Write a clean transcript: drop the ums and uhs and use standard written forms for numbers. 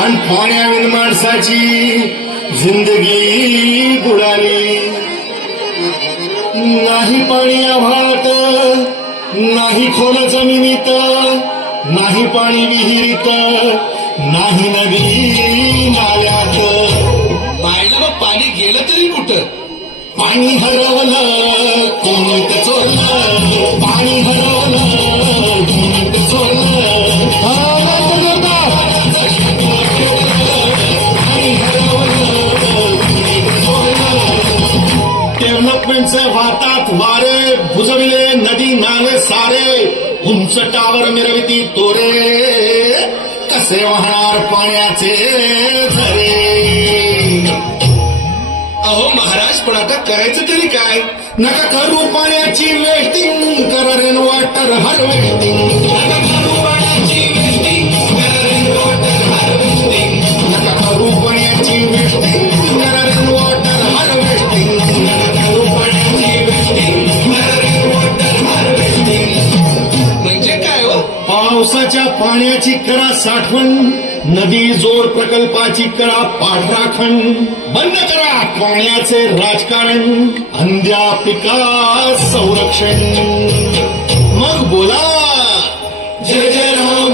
आणि पाण्याविन माणसाची जिंदगी बुडाली. नाही पाणी आभाळात, नाही खोल जमिनीत, नाही पाणी विहिरीत, नाही नदी नाल्यात. बायला मग पाणी गेलं तरी कुठं? पाणी हरवलं कोणीत चोरलं, पाणी हरवलं कोणीत चोरलं. डेव्हलपमेंटचे वातात वारे भुजविले नदी नाले सारे, उंच टावर मिरविती तोरे, कसे वाहणार पाण्याचे झरे. अहो महाराज, पण आता करायचं तरी काय? नका करू पाण्याची वेस्टिंग, करा रेन वॉटर हार्वेस्टिंग. नका करू पाण्याची वेस्टिंग, करा रेन वॉटर हार्वेस्टिंग. नका करू पाण्याची वेस्टिंग, करा रेन वॉटर हार्वेस्टिंग. नका करू पाण्याची वेस्टिंग, करा रेन वॉटर हार्वेस्टिंग. म्हणजे काय हो? पावसाच्या पाण्याची करा साठवण, नदी जोड प्रकल्पाची करा पाठराखण. बंद करा पाण्याचे राजकारण, अंध्या पिका संरक्षण. मग बोला जय जय राम